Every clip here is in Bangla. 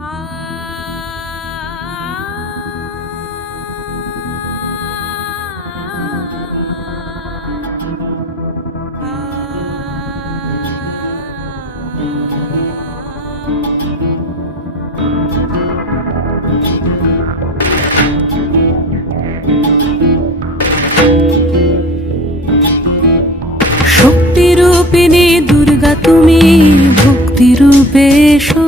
শক্তিরূপিণী দুর্গা তুমি ভক্তিরূপে এসো,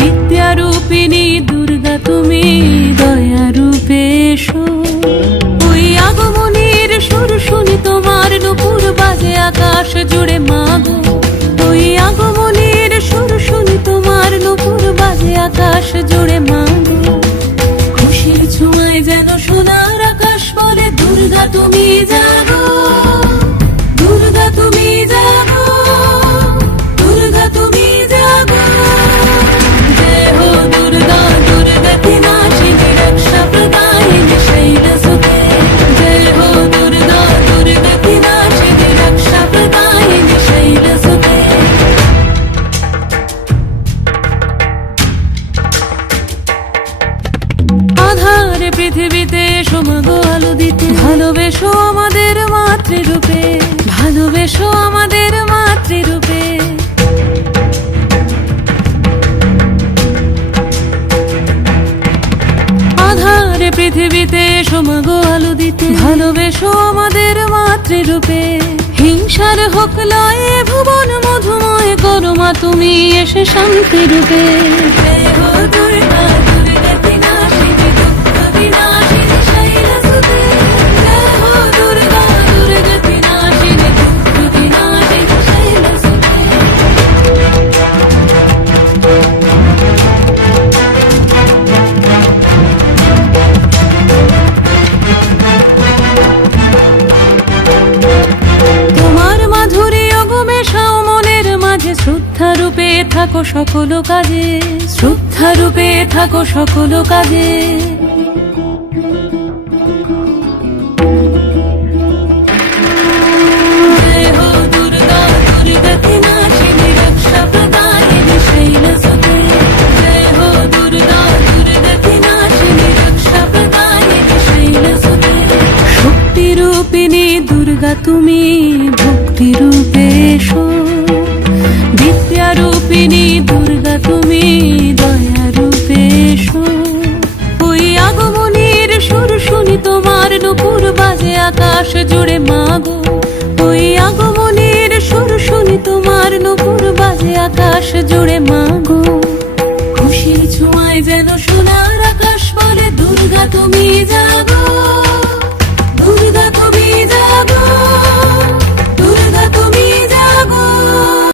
বিদ্যারূপিণী দুর্গা তুমি দয়ারূপে এসো। ওই আগমনীর সুর শুনি তোমার নুপুর বাজে আকাশ জুড়ে মাগো। ওই আগমনীর সুর শুনি তোমার নুপুর বাজে আকাশ জুড়ে মাগো। খুশির ছোঁয়ায় যেন সোনার আকাশ বলে দুর্গা তুমি জাগো, দুর্গা তুমি জাগো, দুর্গা তুমি জাগো। জয় হো দুর্গা, দুর্গা কি নাশিনী রক্ষা প্রদায়িনী শৈলসুতে। জয় হো দুর্গা, দুর্গা কি নাশিনী রক্ষা প্রদায়িনী শৈলসুতে। আধারে পৃথিবীতে সমাগো আলো দিতে, ভালোবেসো আমাদের মাতৃরূপে, ভালোবেসো আমাদের মাতৃরূপে। আধারে পৃথিবীতে সমাগো আলো দিতে, ভালোবেসো আমাদের মাতৃরূপে। হিংসার হোক লয়ে ভুবন মধুময় করো মা তুমি এসে শান্তিরূপে। জয় হো দুর্গা, দুর্গা কি নাশিনী দুঃখ বিনাশিনী শৈলসুতে। জয় হো দুর্গা, দুর্গা কি নাশিনী দুঃখ বিনাশিনী শৈলসুতে। তোমার মাধুরী অগমেশাও মনের মাঝে, শ্রদ্ধারূপে থাকো সকল কাজে, শ্রদ্ধারূপে থাকো সকল কাজে। জয় হো দুর্গা, দুর্গা কি নাশিনী রক্ষা প্রদায়িনী শৈলসুতে। জয় হো দুর্গা, দুর্গা কি নাশিনী রক্ষা প্রদায়িনী শৈলসুতে। শক্তিরূপিণী দুর্গা তুমি ভক্তিরূপে এসো, বিদ্যারূপিণী দুর্গা তুমি দয়ারূপে এসো। ওই আগমনীর সুর শুনি তোমার নুপুর বাজে আকাশ জুড়ে মাগো। ওই আগমনীর সুর শুনি তোমার নুপুর বাজে আকাশ জুড়ে মাগো। খুশির ছোঁয়ায় যেন সোনার আকাশ বলে দুর্গা তুমি জাগো।